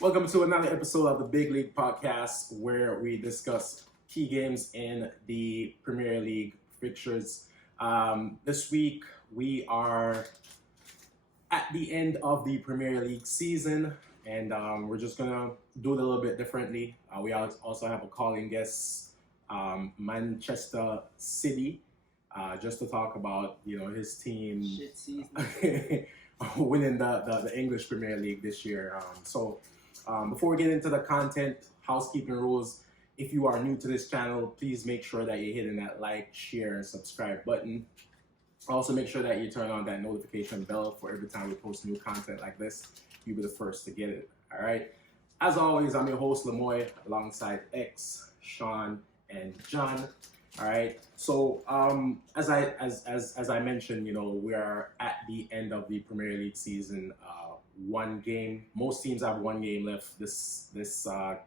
Welcome to another episode of the Bigleague podcast, where we discuss key games in the Premier League fixtures. This week we are at the end of the Premier League season, and we're just gonna do it a little bit differently. We also have a calling guest, Manchester City, just to talk about his team winning the English Premier League this year. Before we get into the content, housekeeping rules. If you are new to this channel, please make sure that you're hitting that like, share, and subscribe button. Also, make sure that you turn on that notification bell for every time we post new content like this. You'll be the first to get it. All right. As always, I'm your host, Lamoy, alongside X, Sean, and John. All right. So, as I mentioned, we are at the end of the Premier League season. One game. Most teams have one game left this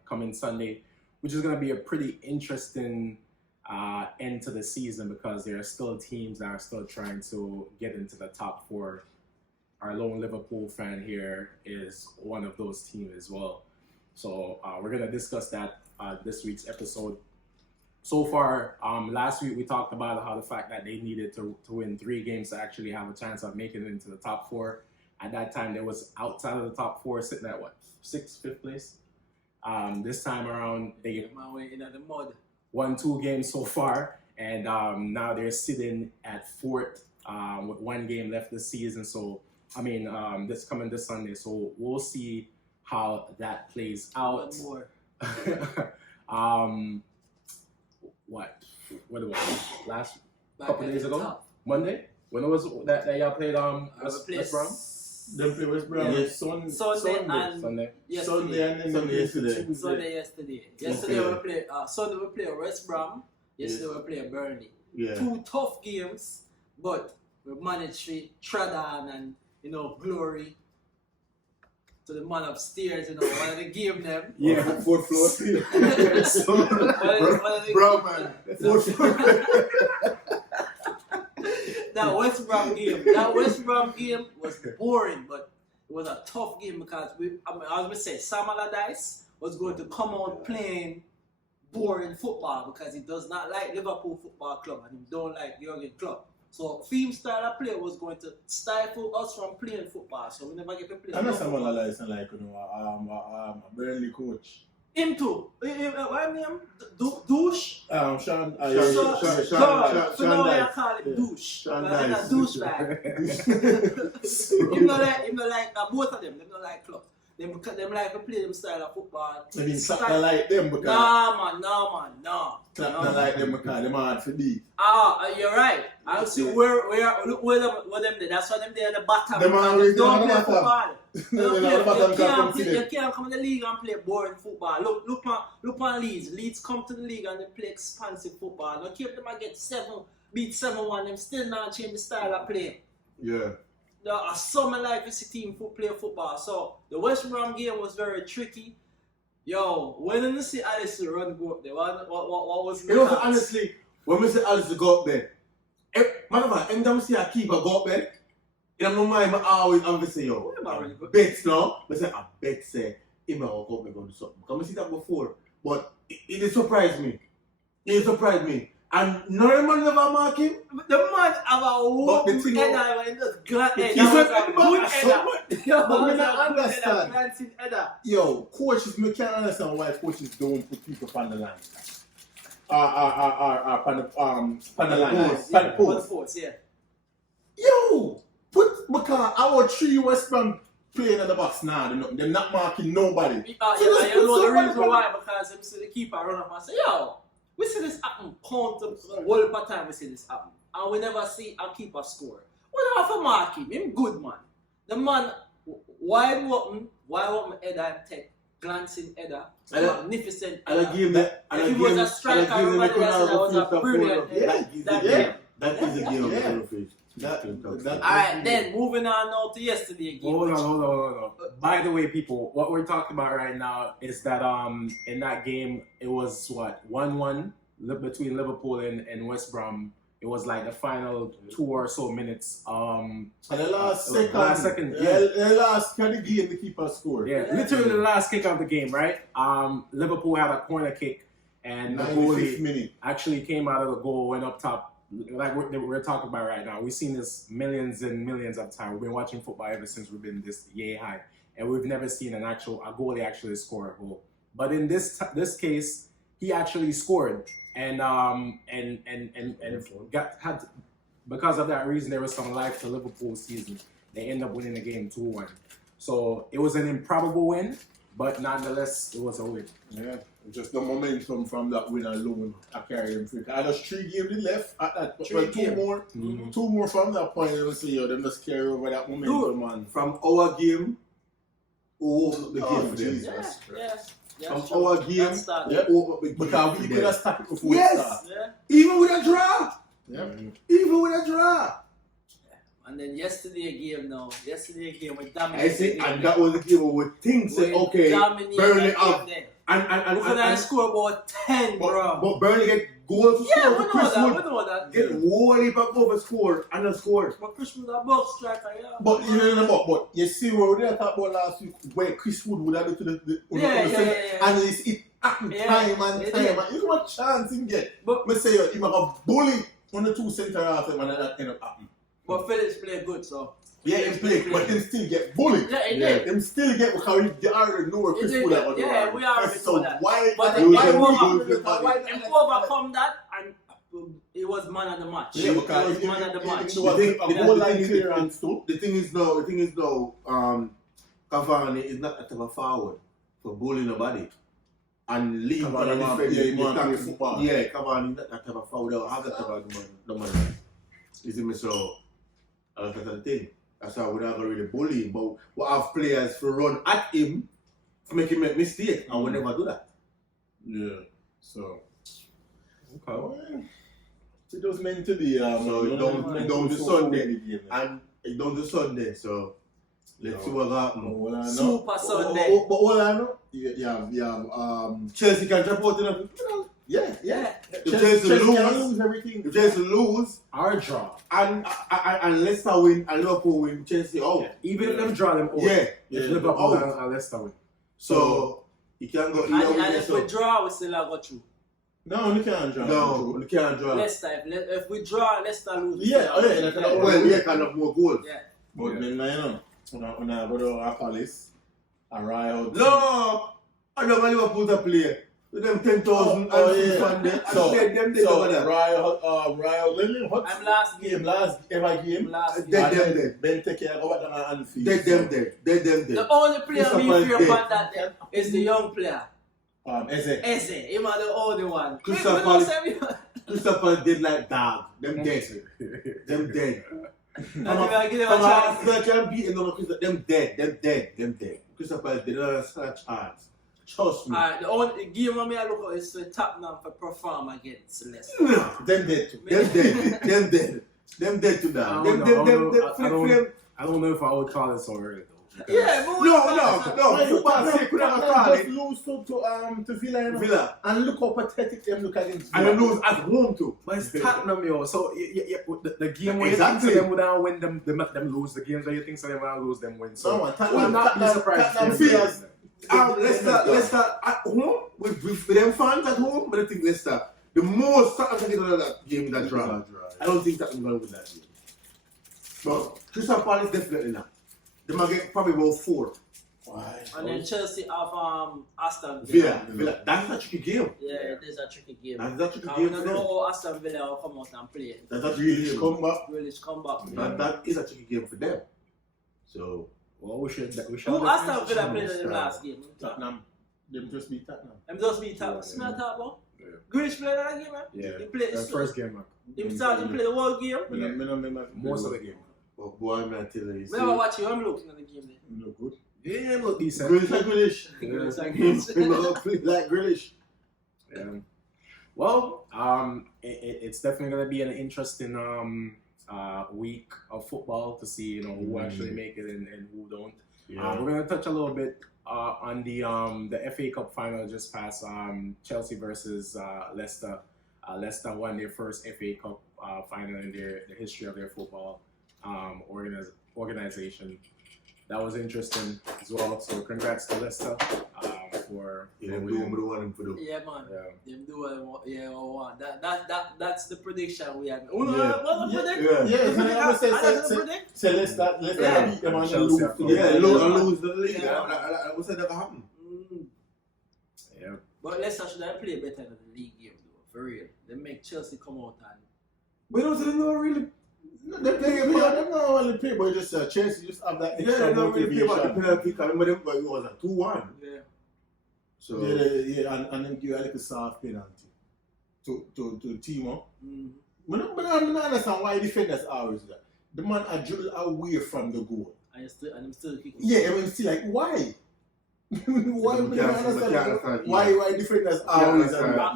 coming Sunday, which is going to be a pretty interesting end to the season because there are still teams that are still trying to get into the top four. Our lone Liverpool fan here is one of those teams as well. So we're going to discuss that this week's episode. So far, last week we talked about how the fact that they needed to win 3 games to actually have a chance of making it into the top 4. At that time, they was outside of the top 4, sitting at 6th, 5th place. This time around, they won 2 games so far, and now they're sitting at 4th with 1 game left this season. So, this coming this Sunday. So we'll see how that plays out. What was it? Last couple days ago, top. Monday, when it was that y'all played West Brom. Them play West Brom Sunday and then yesterday. Yesterday we play Sunday we play West Brom. Yesterday we play Burnley. Yeah. 2 tough games, but we managed to tread on and glory to the man upstairs. One of the game them. Yeah, 4th floor. Bro, man. 4th floor. That West Brom game was boring, but it was a tough game because I was going to say Sam Allardyce was going to come out playing boring football because he does not like Liverpool Football Club and he don't like Jurgen Klopp. So theme style of play was going to stifle us from playing football, so we never get to play. I know Sam Allardyce like a Burnley coach. Him too. What name? Douche? Sean. Sean Call him douche. Sean Like a douchebag. Him not like both of them. Them not like club. Them like to play them style of football. I mean, Klopp not like them because. No. Klopp not like them because them hard for deep. You're right. I see where them there. That's why them there at the bottom. Them always don't play football. You can't come in the league and play boring football. Look on Leeds. Leeds come to the league and they play expansive football. Now keep them and get 7, beat 7-1. Them still not change the style of play. Yeah. There are some like this team play football. So the West Brom game was very tricky. Yo, when you see Alice run go up there, what was it? Honestly, when we see Alice go up there, every time we see a keeper go up there, in my mind, I always say, yo, bets now. I say, I bet say, he may walk up and go do something. Because I see that before, but it surprised me. And none of them never mark him. The man have a whoop header when he does glad header. That was a good header. But we don't understand. Yo, coaches, we can't understand why coaches don't put people on the line. On the post. Yeah. Yo, because our 3 West Brom playing in the box now, they're not marking nobody. You know the reason why? Because them see the keeper run up and say, yo, we see this happen countless time we see this happen. And we never see a keeper score. We don't have to mark him. Him good man. The man wide open header and take glancing header. Magnificent header. If he was a striker, everybody would say that was a brilliant header. That is a game of face. Alright, then moving on now to yesterday game. Hold on. By the way, people, what we're talking about right now is that in that game it was 1-1 between Liverpool and West Brom It was like the final 2 or so minutes. And the last second. Last second, The last kind of game the keeper scored. Yeah, literally the last kick of the game, right? Liverpool had a corner kick, and the 95th goalie minute. actually came out of the goal, went up top. Like we're talking about right now. We've seen this millions and millions of times. We've been watching football ever since we've been this yay high, and we've never seen a goalie actually score a goal. But in this case, he actually scored, and because of that reason, there was some life to Liverpool's season. They end up winning the game 2-1. So it was an improbable win, but nonetheless, it was a win. Yeah, just the momentum from that win alone, I carried them through. I just 3 games left at that, but two more. Mm-hmm. 2 more from that point. You see, them just carry over that momentum, man. From our game, who opened up the game for them? Yeah. From our game, Yeah. who opened up the game Because we for could them. have stopped it before Yes. it started. Yeah. Even with a draw. Yeah. Even with a draw. And then yesterday game we I dominated. see, and that was the game where we think, say, okay, Burnley up. And I score about 10, bro. but Burnley get goals to Yeah, score. we Chris know Wood that. get whole heap of goals score and then score. But Chris Wood a box striker, yeah. But but you see what we did talk about last week, where Chris Wood would have done to the Yeah. and it happened time and time. And you know what chance he get. But Me say he make a bully on the 2 centre half and that end up happening. Phillips played good, so. Yeah, he played, but him still get bullied. Yeah, he did. Him still get because they already know where Chris Wood are. Yeah, we already so know that. why? But why he overcome overcome that, and it was man of the match. Yeah, because it was man of the match. It was a goal line clearance too. The thing is now, Cavani is not a type of forward for bullying nobody. And leave Cavani on want- the yeah, he want to play football. Yeah, Cavani is not that type of forward. They'll have that type of the man. You see me, so that's the thing. That's why we're not gonna really bully him, but we have players to run at him to make him make mistakes, and we never do that. Yeah. So. Okay. Well, it was meant to be. So you don't do Sunday, the game. and it don't do Sunday. So let's see what happens. Super Sunday. But all I know, yeah. Chelsea can drop out in a. Yeah. If Chelsea can lose lose everything. If Chelsea lose Our draw. and Leicester win and Liverpool win, Chelsea out. Yeah. Even if them draw them out. Yeah. If Liverpool and Leicester win. So you can go either And way. if we draw, we still have got through. No, you can't draw. No, you can't draw. Leicester, if we draw, Leicester lose. Well, we can have more goals. Yeah. But then, when I go to Palace, I ride out. No, I don't want Liverpool to play. With them 10,000 yeah. and So, them over there. I'm last game. Last ever game. Last Dead game. them. Ben take care of that on Anfield. Dead them dead. The only player Christopher me fear dead. about that then is the young player. Eze. Eze. Him are the only one. Christopher dead like dog. Them dead. Them dead. Give them a From chance. Arsenal can beat them dead. Christopher dead. They don't stand a chance. Trust me. Alright, the only game I look at is the Tottenham for perform against Leicester. No. Them dead too. Them dead to that. I Them I don't know if I would call it so early though. Yeah, but No. Football say could have called it. Lose to Villa. Villa. And look how pathetic them look against And Villa. they lose at home too. But it's Tottenham, yo. So the game where Exactly. you think so them would not win them lose. The games where you think so them will lose them win. So No, we'll not be surprised. Tottenham if them feels- Leicester at home with them fans at home, but I think Leicester the most Tottenham can get out of that game in that draw. I don't think Tottenham gonna win that game. But Crystal Palace definitely not. They might get probably about 4. Why? And then Chelsea have Aston Villa. Villa. That's a tricky game. Yeah, it is a tricky game. That's a tricky I game don't for know them. how Aston Villa will come out and play. That's a tricky Grealish game. come back. Grealish come back. That is a tricky game for them. So Well, we should. Who Aston Villa played in the last game? Tottenham. Them just beat Tottenham. Them just beat Tottenham. Smell talk about? Yeah. Grealish played that game, man? Yeah. He played The first game, man. He started to play the whole game. Most of the game. boy, man, I tell you. We never watch you. I'm looking at the game then. No good. Yeah, look decent. Grealish like Grealish. Grealish like He look like Grealish. Yeah. Well, it's definitely gonna be an interesting week of football to see who actually make it and who don't. Yeah. We're gonna touch a little bit on the FA Cup final just passed. Chelsea versus Leicester. Leicester won their first FA Cup final in the history of their football organization. That was interesting as well. So congrats to Leicester for them do what for do. Yeah, man. Yeah. Them do what they want. That's the prediction we had. Say Leicester beat them and Chelsea lose the league. Yeah. I would say that happen. Yeah. But Leicester should have played better than the league game, though. For real. They make Chelsea come out and. But don't say no really. They don't only play, but just Chelsea just have that Yeah, extra they don't really play about the motivation. penalty coming, but it was a 2-1. Yeah. So And then give a little soft penalty to Timo. Mm. I don't understand why defenders always do that. The man are dribble away from the goal. And I'm still kicking. Yeah, I mean, still like why? Why? We can't understand. Why defenders always do that?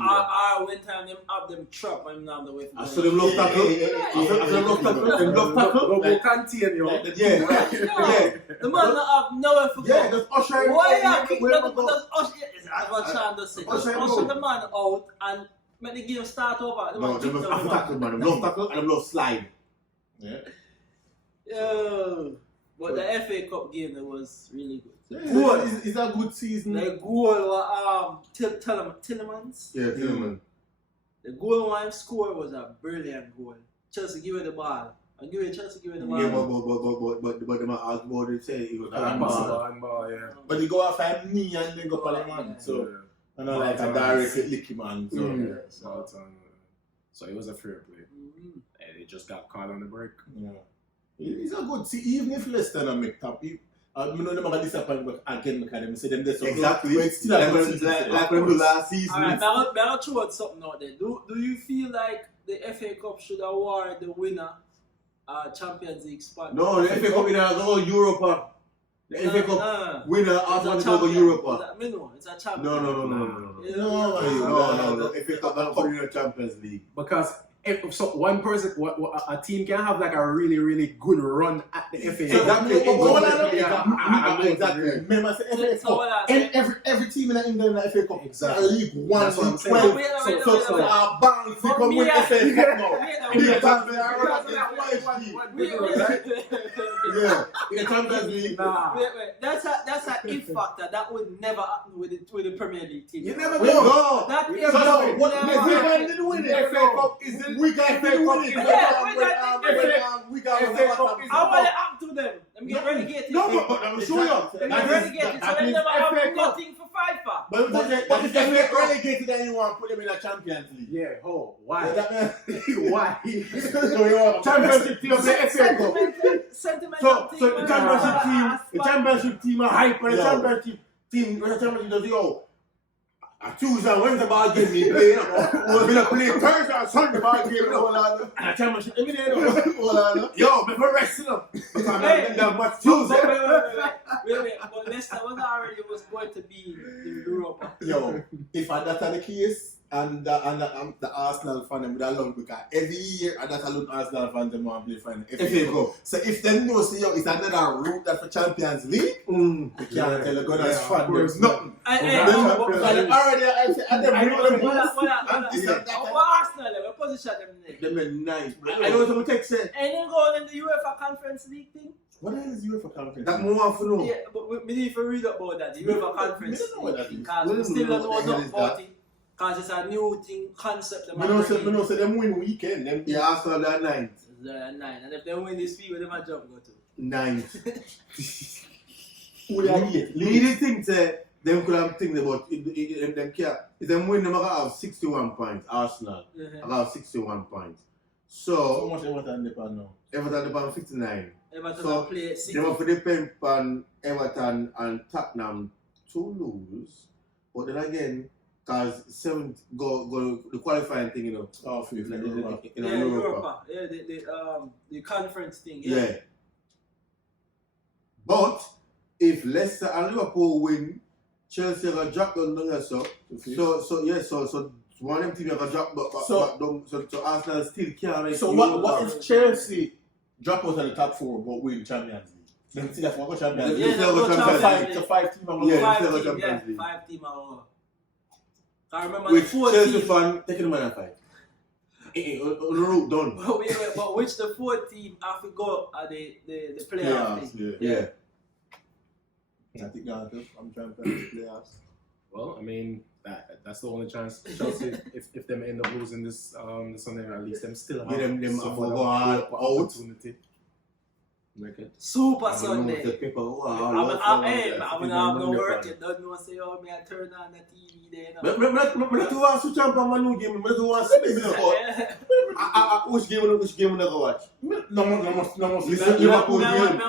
When time them up them trap and now the way. I saw them love tackle. I saw them love tackle. Them love tackle. Go contain, Yeah. The man not have nowhere for go. Yeah, just usher him. Why you kick Where that? we go? Just usher. I was trying to say. Just usher the man out and make the game start over. The No, man them kick love the tackle, man. Them love tackle and them love slide. Yeah. Yeah. But the FA Cup game that was really good. Goal is a good season. The goal was Tillemans. Yeah, Tillman. The goal one score was a brilliant goal. Chelsea give it the ball. Chelsea give it the ball. Yeah, but them asked about it. Say it was a handball, yeah. But they go off a knee and then go for the man. So, I know like a direct licky man. So, So it was a fair play. And it just got caught on the break. yeah. It's a good see, even if Leicester don't make top, I know them are going to disappoint, but again, I say them this exactly. But it's still a good season. Like when we last season. Alright, I'll throw out something out there. Do you feel like the FA Cup should award the winner Champions League spot? No, the FA Cup winner go Europa. The FA Cup winner automatically go Europa. It's a champion. No. The FA Cup not coming in the Champions League. Because so one person, a team can have like a really, really good run at the FA. Exactly. Remember, say FA Cup. Every team in England in the FA Cup. Exactly. League 1, That's what I'm League saying. 12. So our bounce, we come win FA Cup now. Big Champions Yeah, in the Champions League. Wait. That's a if factor. That would never happen with the Premier League team. You never No. know. That We is never know. never What happen. Wigan didn't win the FA Cup. Wigan didn't win it. How about it up to them? Them get relegated. No, but I'm sure you. They get relegated, so they never have nothing for fight for. But if they get relegated, then you want to put them in a Champions League. Yeah, why? Why? Championship team of the FA Cup. Sentimental So the championship team are hype, and the championship team does yo. I choose and Wednesday ball game me play. We're gonna play Thursday or Sunday ball game. And the championship, yo, before resting up. Because I'm not much Tuesday. Wait, but Leicester was going to be in Europa. Yo, if that's the case, and the Arsenal fan them would have loved because every year and that's alone Arsenal fans them want to play final. So if them know say yo it's another route that for Champions League, you can't tell the Gunners fan there's nothing. What Arsenal what position them in? Them are nice. I know what I'm texting. And then going in the UEFA Conference League thing? What is UEFA Conference? That more want to know. Yeah, but we need to read about that. The UEFA Conference League. Because we still don't know nothing about it. Because it's a new thing, concept. We know say them win weekend. Them Yeah, Arsenal are 9th. They're 9. And if they win this week, where them a job go to? 9th. who they are 8. Me didn't think that them could have think about if them care. If them win, them have 61 points. Arsenal have 61 points. So So much Everton depend now. Everton have 59. Everton So play 6. they were for depend on Everton and Tottenham to lose. But then again, because 7th go the qualifying thing, you know. Oh, fifth, like Europa. In Yeah, Europa. Europa. Yeah, the conference thing. Yeah. But if Leicester and Liverpool win, Chelsea are gonna drop down there, so one of them teams are gonna drop so Arsenal still can't make So what if Chelsea drop out of the top 4 but win Champions League? Then see that for Champions League. Yeah, Still they'll go go Champions Champions League. To 5 team. Yeah. 5 still team, Champions League. 5 team. I remember With the 4 Chelsea team. fan taking the man at 5. On the route done. But which the 4th team have to go at the playoff thing? Yeah. I think I'm trying to play the playoffs. Well, I mean, that's the only chance. Chelsea, if them end up losing this Sunday, at least them still have them somewhat out. opportunity. Record. Super Sunday. The paper. I'm gonna have no work. You don't know, say, oh, me I turn on the TV there. I don't want to switch on from a new game. I don't want to see which game I go watch. No, Listen, Liverpool game. I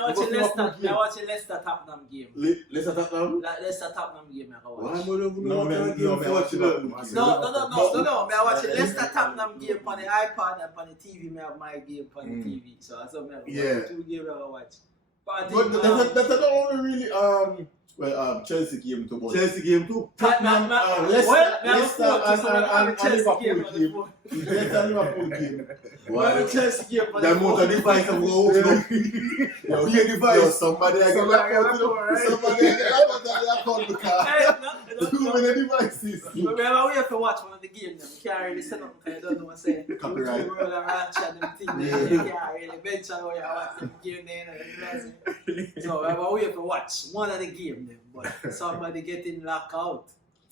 watch Leicester Tottenham game. Leicester Tottenham. Leicester Tottenham game I go Why watch. no, I watch Liverpool. No. I watch Leicester Tottenham game on the iPad and on the TV. Me have my game on the TV. So that's what I watch. 2 games I watch. But that's not only really Chelsea game to watch. Chelsea game too. Tottenham, Leicester and Liverpool game. Leicester Liverpool game. Why? Chelsea game. That motor device I'm going to be a device. Somebody I get locked out the account because too many devices. But we have to watch one of the games. We can't really set up because I don't know what I'm saying. Copyright. You can't really mention how you watch the game there. So we have to watch one of the games. But somebody getting locked out.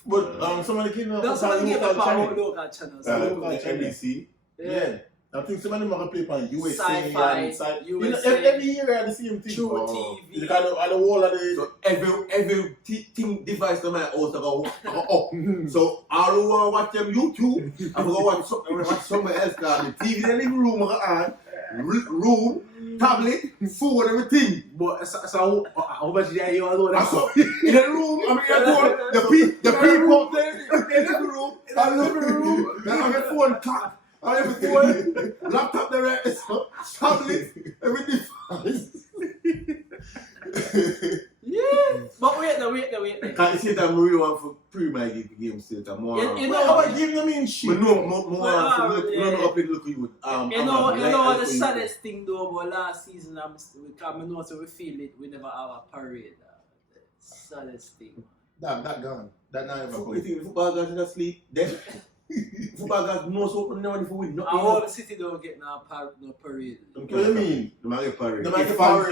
But some of the kids Some get up on local channels. NBC. Yeah. I think some of them are playing on USA Sci-fi, and USA. You know, every year they are the same thing. True Oh. TV. You kind of the wall of the. So every thing device to my house go up. So all who want to watch them YouTube, I'm going to watch somewhere else. Cause the TV in the living room on, room, tablet, phone, everything. But so how much do you alone? And so in the room, I mean, the people in the living room, I have a phone tap. I have a phone, laptop, the rest, tablet, every device. Yeah. But wait. Can't you see that we really want for pre-my game still? You know How about give them in shit? But no, more up in look you. You know the saddest thing though about last season, we know so we feel it, we never have a parade. The saddest thing. That gone. That not ever You come. think the football guys in the sleep? Then football guys know so never for win. Our whole city don't get no parade. What do you mean? The Mario parade. The Michael Power,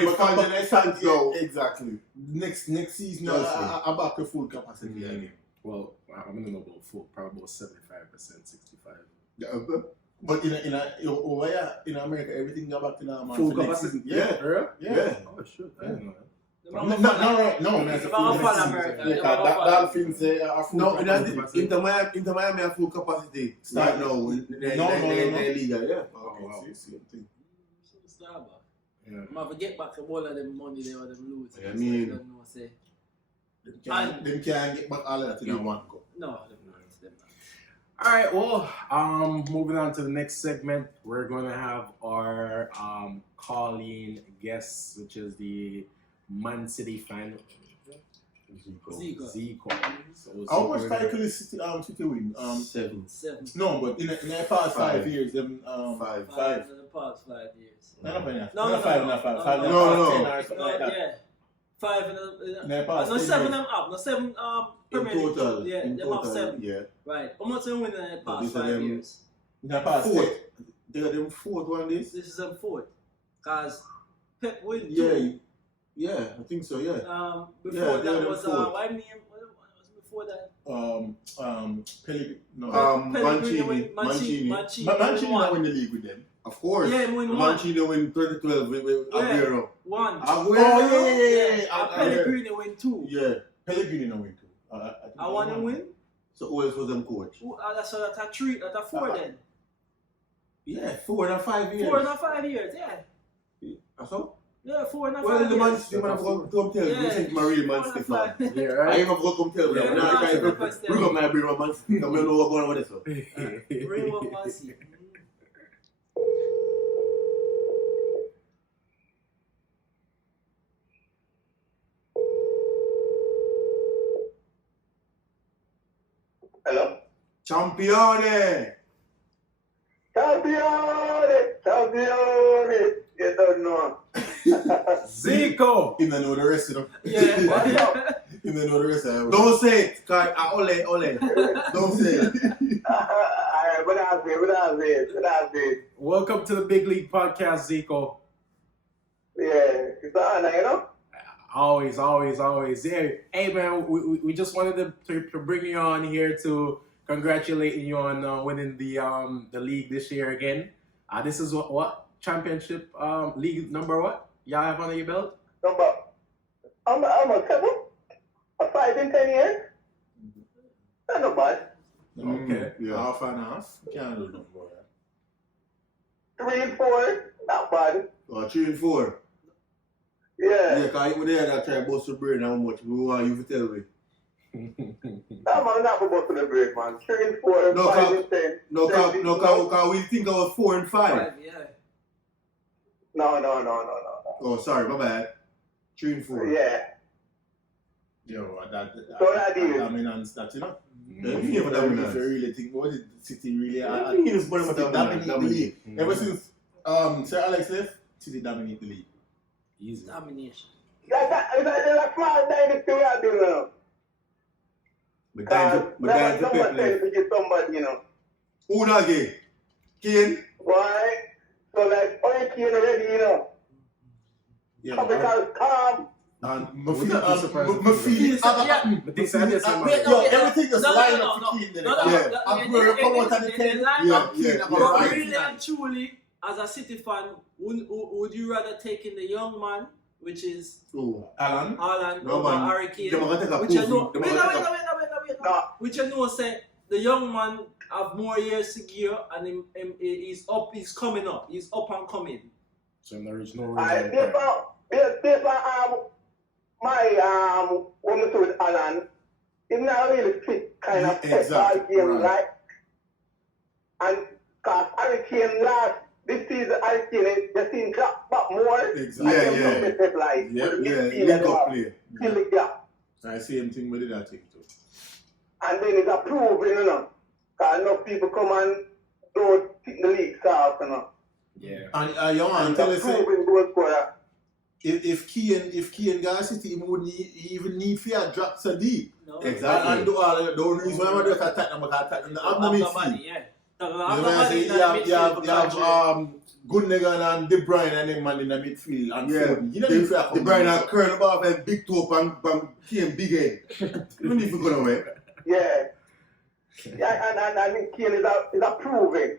exactly. Next season, I'm back to full capacity again. Well, I'm gonna know about full, probably about 75%, 65. Yeah, but over here in America, everything go back to normal. Full for next capacity. season. Yeah. Yeah. Oh shit, I didn't know that. No. It's about full America. Dolphins are full No, capacity. Inter Miami have full capacity. Start now. No. Liga, yeah. Wow. Same thing. Yeah. I'm gonna get back all of them money they or them lose. I mean- So I don't know, say. Them can't get back all of that in one go. No, them not. All right, well, moving on to the next segment, we're gonna have our calling guests, which is the Man City fan, Zico. So How much Zico- title is City win? 7. 7. No, but in the past 5 years, them 5. 5 in the past 5 years. No, No. 5. No. Or something like that. Yeah. 5 in the In the past no 10 7 years. them up. No 7 In Premier League. total. Yeah, in them have total, 7. Yeah. Right. How much them win in the past these are 5 them- years? In the past 4th. 10. They got them 4th one this. This is them 4th. Cause Pep win. Yeah, I think so, yeah. Before Yeah, that they're was them 4th. what name? What was before that? Pellegrini. No. Pellegrini Mancini. Mancini Mancini won. not win the league with them. Of course. Yeah, he win 1. Mancini win 2012 with Aguero. 1. Aguero. And Pellegrini win 2. Yeah. Pellegrini no win too. I want to win. So who else was them coach? That's a 3, that's a 4 then. Yeah, 4 and 5 years. 4 and 5 years, yeah. So? Yeah, 4 and 5 Well, years. the man come tell me, Yeah. you think my real man 4 and Steve 5. man. Yeah, I right. ain't gonna come tell me. Yeah, I'm no, not trying to that's bring up my real man Steve. I don't know what's going on with this. So. Bring up Mancini. Hello? Champione! Champione! You don't know. Zico. Him don't know the rest of them. Yeah. Him don't know the rest of them. Don't say it, cause ole. Don't say it. Alright, Welcome to the Big League podcast, Zico. Yeah, it's an honor, you know? Always. Hey man, we just wanted to bring you on here to congratulate you on winning the league this year again. This is what championship league number what? Y'all have under your belt? I'm a 7. A 5 in 10 years. That's not bad. Okay. Yeah. Half and half. Can't do nothing more. 3 and 4, not bad. 3 and 4. Yeah. Yeah, because you there that try to bust the brain how much we want you to tell me. That man not for both of the break, man. 3 and 4, No, 5 and 10. No, because we think I was 4 and 5. Yeah. No. Oh, sorry, my bad. 3 and 4. Yeah. Yo, that So that is. dominance, that you know. Yeah, you never dominance. If you really think, what did City really Yeah, you need to put him City at dominate the league? Mhm. Ever since Sir Alex left, City dominate the league. Easy. Domination. That's a small dynasty we are doing now. But dying to Someone pep said left. to get somebody, you know. Who not gay? Kane? Why? So like, Hurricane already, you know. Yeah, Because calm. and Would not be surprised my if he feeling, But they said this in my Wait, yo, no, everything just no, line no, up no, to Kane. no, no, Yeah, no, I'm going to come out and defend. Yeah. But right. really and truly, as a City fan, would you rather take in the young man, which is Who? Alan. Haaland, No, over man. Hurricane, Them are gonna take a which you pose. know, Them wait, are no, gonna take No. which you know say the young man have more years to give and he's coming up, he's up and coming. So there is no I reason. my woman with Alan, it's not really fit kind of Yeah, exactly, football game, right. right? And because Hurricane last this season, Hurricane just seen drop back more. Exactly. Yeah, And yeah. them step like Yeah, with the Yeah, midfield link and up all. play. Fill the gap. I same thing with that thing too. And then it's a proven, you know. Because enough people come and don't take the league soft, you know. Yeah. And you want And to tell it's us, a proven goal scorer. if Kane got City, he wouldn't even need fear drop so deep. No? Exactly. And do all the only reason why I'm doing attack them, because attack them, I'm the midfield. Yeah. You know what I'm saying? You have Gundogan and De Bruyne and them man in the midfield and Yeah. Foden. You don't need to The Brian and curl above and big toe and Kane big head. You don't need to go away. Yeah. Yeah, and Kane is a proven.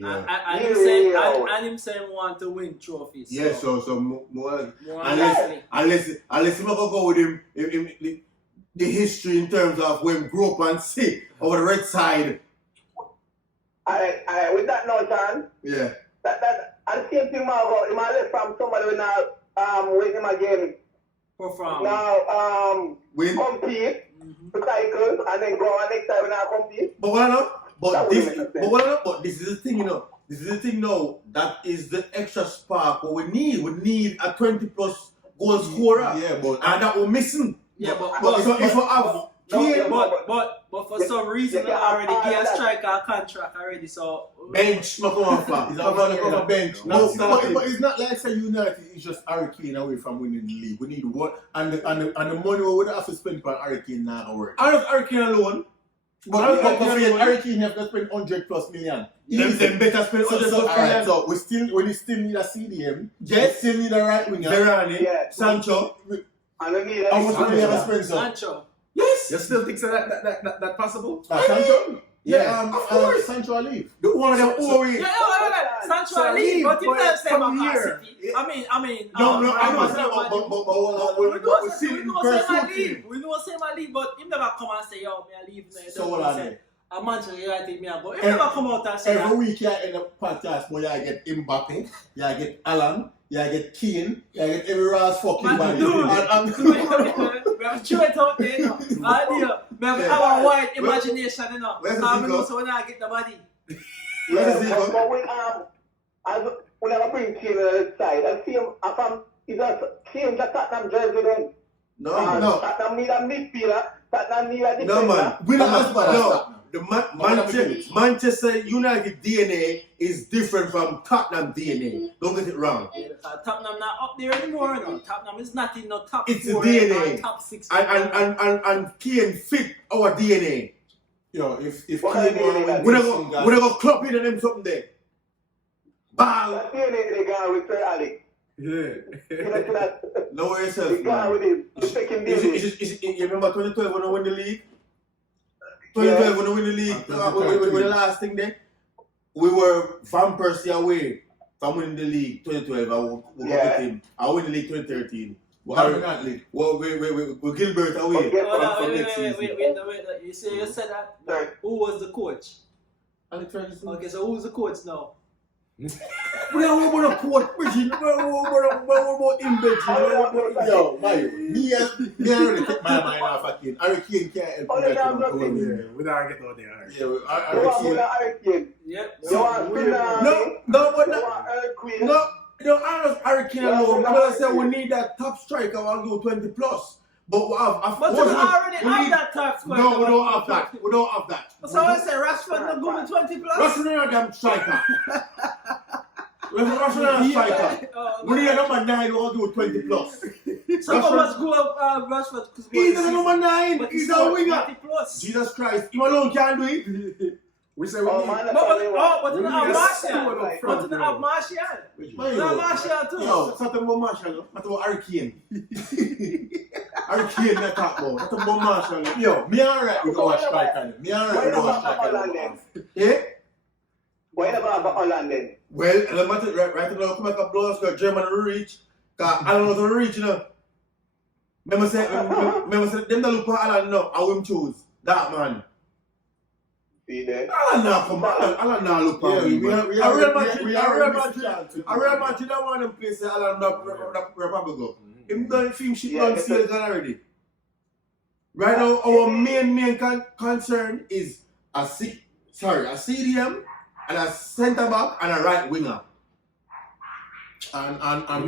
And him saying want to win trophies. Yeah, so so more more likely. likely. unless you go with him, the history in terms of when he grew up and see over the red side. With that note, John, Yeah. that and the same thing about him left from somebody when with him again. Perform. Now Win. compete to cycle and then go on next time when I compete. But what I know? That But this is the thing, you know. This is the thing now. That is the extra spark what we need. We need a 20+ goal scorer. Yeah, but And that we're missing. Yeah, But if we have Kane, but for some reason Yeah, I already I- gave a I- striker a contract already, so bench, no come on far. He's on the bench. No, No, starting. but it's not like say United is just Hurricane away from winning the league. We need one, and the money we would have to spend for Hurricane now work. I don't Hurricane alone. But Hurricane have to spend 100+ million. Them better spend So, other so, stuff. alright, so we still need a CDM. Yes. We still need a right winger. Verani, Yeah. Sancho. And we need How much money we have to spend? So? Sancho. Yes. You still think so that possible? Sancho? Yeah, of of course. Sancho will leave. The one of them always. Yeah, Sancho So leave, leave, but if but that's come about here. City. I mean. No, I'm I not know saying Man U. But We we see it in know person. say man leave. We know say man leave, but him never come and say, yo, me I leave now. So what are they? A Manchester United me I go. Him never come out and say Every that. week you end up podcast where you get Mbappe, you get Alan, you get Kane, you get every Ross fucking Man, body. dude. And- We have to it out there, you know. Idea. We have our wide imagination, you know. Where's the Now we Zico? know so when I get the body. Where is he but, go? but when I bring Kane on the side, I see him, he's a Kane just Tottenham jersey then. No. Tottenham need a midfielder, Tottenham need a defender. No, man. We don't No, have to no. The Manchester- Manchester United DNA is different from Tottenham DNA. Don't get it wrong. Tottenham not up there anymore, you know. Tottenham is not in no top It's the 4 DNA. or top 6. And Kane fit our DNA. Yo, if What kind of Kimo DNA win We go club in and them something there. Ball. That DNA they got with Sir Alex. Yeah. You know, to that. Know They yourself, got man. with him. The second DNA. You remember 2012 when I won the league? 2012 when I win the league, with the last thing there? We were Van Persie away from winning the league 2012. I won the team. I win the league 2013. what happened that league? Well, we Gilbert away Okay. from next season. Wait. You say you said that? Sorry. Who was the coach? Alex Ferguson. Okay, so who's the coach now? We don't want to quote Bridget. We don't want him, Bridget. Yo, Mario, me already take my mind off of Kane. Harry Kane can't help Oh, me. they have nothing. Yeah, we don't get out there. Yeah, You Harry want Kane. Hurricane. Yep. You want Tsunami. No, but You no. want Earthquake. No, I don't Hurricane alone. I'm going to say we need that top striker. I'll do 20 plus. But we have. But you already have that top squad. No, we don't have that. We don't have that. So I say Rashford not go with 20 plus? Rashford is a damn striker. Rashford is a striker. We need a number 9 who will do 20 plus. So how much go up Rashford? He's a number 9. But He's a winger. 20 plus. Jesus Christ. Him alone can't do it. We say we Oh, need. man, that's But all they want. you don't have We need a Martial. steward up But front, you don't bro. have Martial. You don't have Martial too. Yo, it's not about Marshall, no. It's about Hurricane. Hurricane, not talk about. It's about Marshall, no. Yo, me alright with our striker. Me alright Why with not our have Holland striker. then? Yeah? Why never have Holland then? Well, and I'm right now, come back up, blow us, got German reach. Cause I don't know how to reach, you know. Remember say, them that look for Alan now, I will choose. That man. See there? Alan now come back. Alan now look for Yeah, me. we I are Real Madrid, I Real Madrid, Madrid. I Real Madrid, I want them place Alan probably go. Him done film shit done sales already. Right now, our main concern is a CDM and a centre back and a right winger. And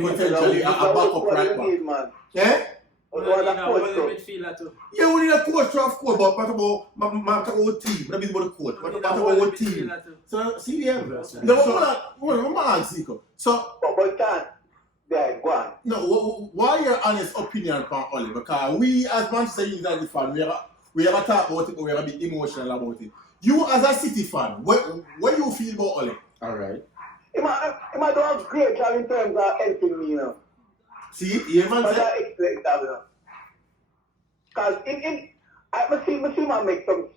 potentially a backup right back. Yeah? Or what a coach the though. midfielder too. Yeah, we need a coach, of course, but what about team? What about the coach? What about team? Midfielder too. So, CDM. No, I'm not Zico. So, But can't. Yeah, go on. no, why your honest opinion on Oli? Because we as Manchester United fan, we have a talk about it, but we have a bit emotional about it. You as a City fan, what you feel about Oli? Alright. He might do a great job in terms of helping me, you know. See, yeah, man. But I explain that, you know. Because I see man make some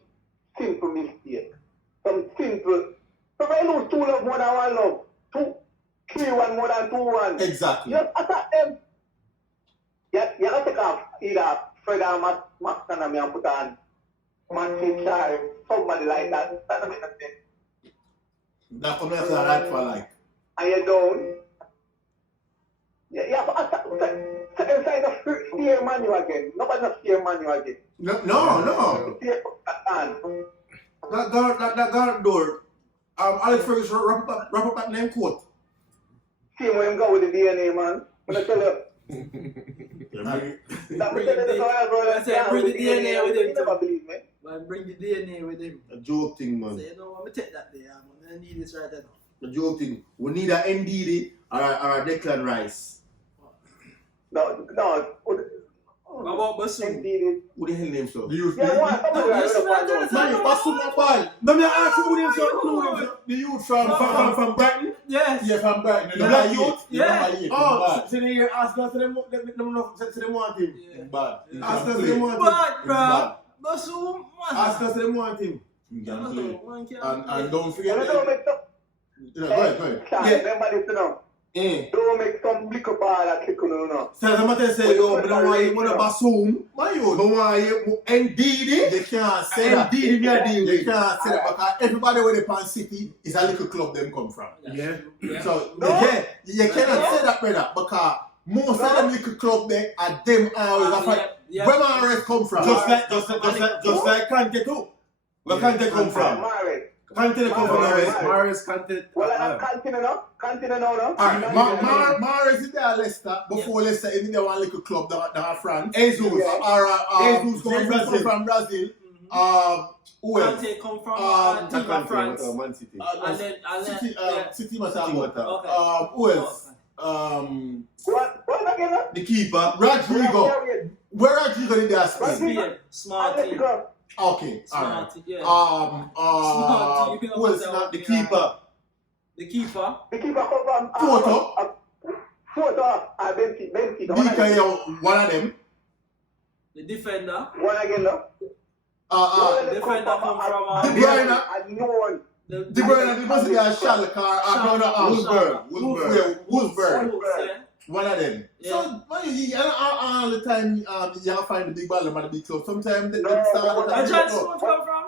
simple mistakes. Some simple. So when you lose 2 love more than 1 love, 3-1 more than 2-1. Exactly. Just attack them. You gotta take off either Fred or Max and put on Man Char, somebody like that. That doesn't make sense. That comes as a right for like. And you're down. You have to attack. Second side of steer man you again. Nobody steer man you again. No. Steer hand. That guard door. Alex Ferguson wrap up that name quote. See when him go with the DNA, man. When I tell you. That Bring was the I said, bring the DNA with him. You never believe me. Man, bring the DNA with him. A joke thing, man. Say, you know, I'm gonna take that there, man. I need this right now. A joke thing. We need a NDD or a Declan Rice. No. How about Bassoon? Indeed. Who the hell name so? The youth. Yeah, what? Somebody No, like listen, that. man, Man, what's up, my ball? No, me ask you who name so. The youth from Brighton? Yes. Yeah, from Brighton. The black youth? Yeah. Oh, so they ask us, so they want him. Yeah. Bad. Ask us, they want him. But, bro, Bassoon, man. Ask us, they want him. You can play. Man can't And play. don't You forget, don't make some. go ahead. Hey, remember this, you know. Eh. Don't make some liquor bar that click on, you know. So I'm going to say, yo, I don't want you to bassoon. My I youth. don't want you NDD. They can't say that. NDD me a deal They with. can't say that because everybody where they pan City is a little club them come from. Yeah. So No. you cannot say that, brother, because most of them little club there are them always a fight. Yeah. Where my rest come from? Just like Kante too. Where Kante come from? Married. Kante come from Mahrez. Mahrez. Mahrez content. Well, I'm continue now. Continue now, no? Alright, Mahrez is there at Leicester. Before Leicester, even there one little club that are France. Jesus. Yeah. Jesus come from Brazil. Who else? Kante come from team of France. Man City. And then, City, yeah. City must have one. Okay. Who else? What again, no? The keeper. Rodrigo. Yeah. Where Rodrigo in there? Spain? Spain, smart team. Atletico. Okay, alright. Smarty, yeah. Smarty, Who else not The keeper. The keeper. The keeper come from Photo. Benfica. Bika, one of them. The defender. One again, no? Defender come from De Bruyne. No. De Bruyne, they must be a Schalke or Wolfsburg. Yeah. One of them. Yeah. So, all the time, you find the big ball at the big club. Sometimes they No, start Where John Stones come from?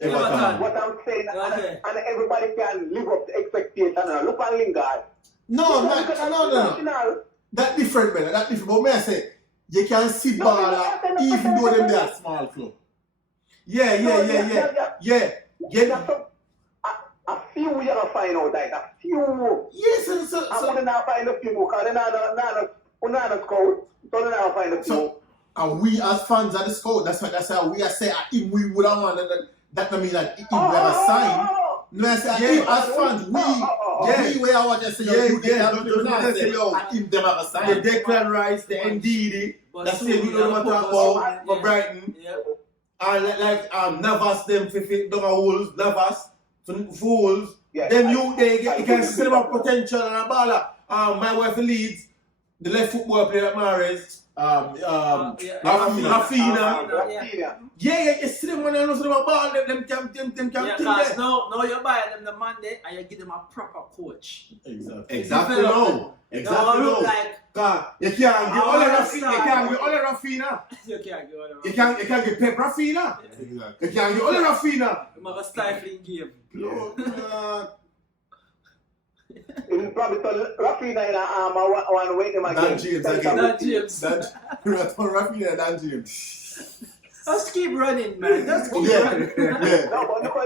Everton. What I'm saying, Okay. and everybody can live up to expectation. Look at Lingard. No. That different, brother. That different. But may I say, you can see ball even though them they are small club. Yeah. A few you're gonna find out that. A few. Yes, I'm gonna now find a few because they're not scout. So they're now find a few. So, and we as fans of the scout, that's how we are saying him we would have wanted that don't mean that him we have a sign. No, I say him as fans, we where I want to say him them have a sign. The Declan Rice, the Ndidi, that's the we don't talk about for Brighton. Yeah. And like Navas them don't Wolves, Navas, Fools. Yeah. Then you can see them have potential and a baller. My wife Leeds, the left football player at Mahrez. Rafina. Yeah, you see them when you know them a ball, them can Yeah, think cause that. now you buy them the Monday and you give them a proper coach. Exactly no. Now look like You can't get all Rafina. you can't go on. You can't get Pep Rafina. You can't get all Rafina. You have a stifling game. You probably saw Rafina in an one way them again. Dan James again. That James. Rafinha, Dan James. Just keep running, man. Just keep running. Yeah. No, but look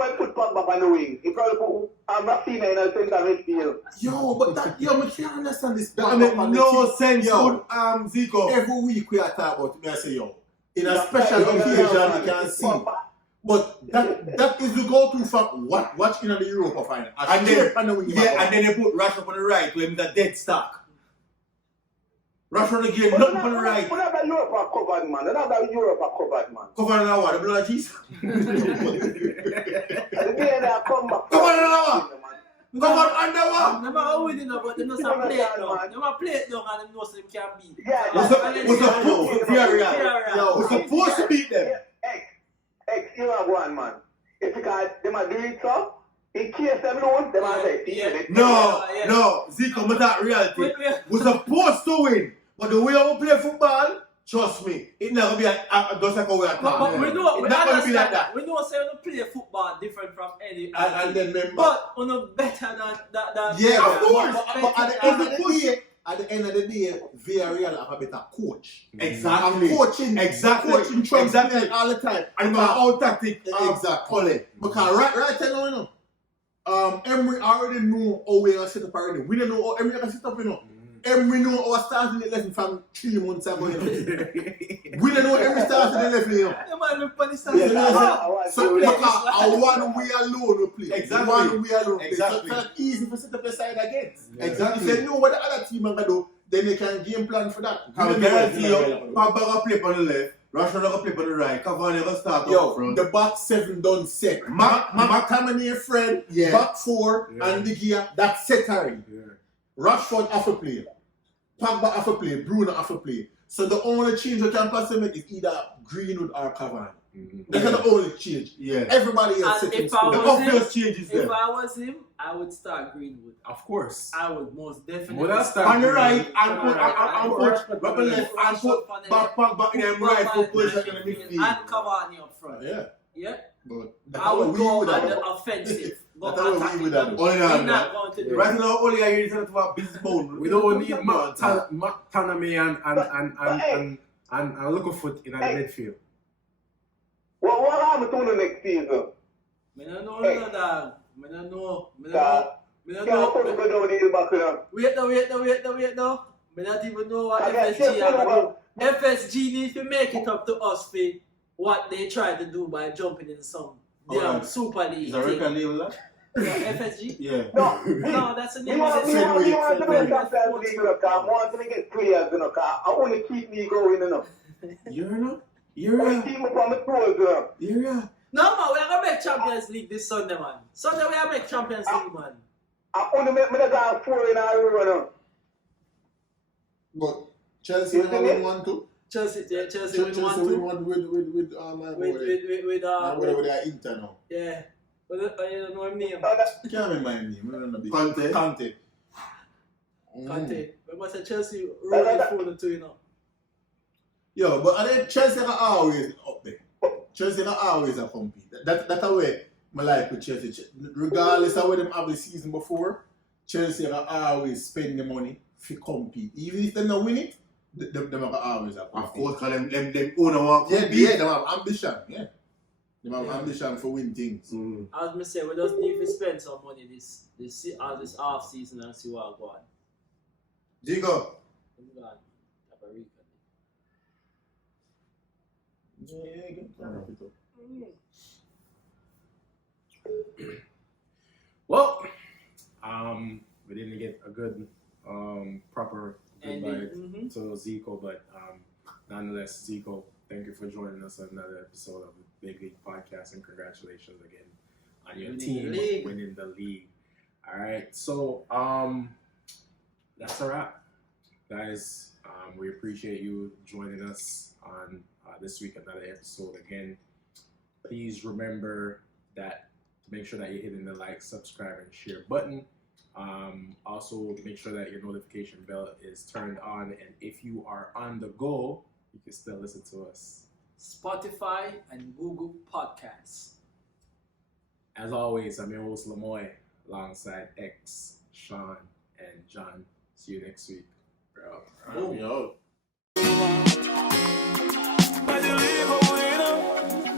at put Pogba on the wing. He probably put Rafina in the center midfield. I can't understand this. That make no sense, Yo. Zico. Every week we are talking about me, I say, yo, in a special occasion you can see. But that is the go-to for watch in the Europa final. And then they put Rashford on the right, where he's a dead stock. Rashford again, nothing on the right. What about Europa covered, man? What about Europa covered, man? Cover an hour, the blood of Jesus. And the day they come back. Cover an hour. Cover under what? Never how we did know, but they know some play it down. They know play it down and they know some can beat. Yeah, Was supposed to beat them. You have one, man. If you got them are doing so, in case them lose, them are say, No, Zico, but that reality. We're supposed to win, but the way we play football, trust me, it's not gonna be just like how we are But we know, we it's not gonna be like understand that. We know say we play football different from any And then remember. but we know better than Yeah, Of course. but at the end of the day, Villarreal have a better coach. Exactly. And coaching trumps Exactly. all the time. And my own tactic, Exactly. Because right now, you know, Emery already know how we are set up already. We don't know how Emery are set up, you know. Emery know our starting 11 from 3 months ago, you know. We don't know Emery starting 11, you know. So, because one way alone we play. Exactly. One way alone play. Exactly. So it's easy for set up a side against. Exactly. If they know what the other team are going to do, then they can game plan for that. I will guarantee you, Pogba gonna play on the left, Rashford gonna play on the right, Cavani gonna start up front. The back 7 done set. McTominay, Fred, back 4, and De Gea, that's set already. Rashford have to play. Pogba have to play. Bruno have to play. So the only change we can possibly make is either Greenwood or Cavani. That's the only change. Yeah. Everybody else sitting still. The obvious changes If there. I was him, I would start Greenwood. Of course. I would most definitely Would I start On the right, and Greenwood? put Pogba left, and put Pogba in them right foot position in the midfield. and Cavani up front. Yeah. But I would go on the offensive. Go That's how we attacking. would have done. Only He's that. not going to do it. Right now, only I hear to a business bone. We don't need McTominay and Littlefoot in the midfield. What happened to the next season? I don't know, dog. I don't know. Can't put it down in the back there. Wait though. I don't even know what FSG are going to do. FSG needs to make it up to us for what they tried to do by jumping in some damn Super League Is that record thing. label that? Yeah, FSG? Yeah. No, that's the We name of want the to Super be League. Champions League, look, I want to get players, you know, 'cause I want to keep me going, you know. You heard no? Yeah. Team up on the toes, Yeah. No, man, we are going to make Champions League this Sunday, man. Sunday, we are make Champions League, man. I only make me go 4 in a row. But Chelsea will win 1-2. Chelsea win Chelsea 1-2. win 1 with my boy. With their Inter now. Yeah. But you don't know his name. I can't remember his name. I don't know. Conte. Conte. We must say Chelsea rolling 4-2, you know. Yo, but are they Chelsea are always up there. Chelsea are always a compete. That's the way I like with Chelsea. Regardless of what them have the season before, Chelsea are always spend the money to compete. Even if they don't win it, them are always a compete. Of course, because them owner want Yeah, they have ambition. Yeah. They have ambition for win things. As I say, we just need to spend some money this half season and see what go on. Jigo. Well, we didn't get a good, proper goodbye to Zico, but nonetheless, Zico, thank you for joining us on another episode of the Big League Podcast, and congratulations again on your team winning the league. All right, so that's a wrap, guys. We appreciate you joining us on this week another episode. Again, please remember that to make sure that you're hitting the like, subscribe, and share button. Also, make sure that your notification bell is turned on, and if you are on the go, you can still listen to us. Spotify and Google Podcasts. As always, I'm your host Lamoy, alongside X, Sean, and John. See you next week. Bro. Yo. I believe I will,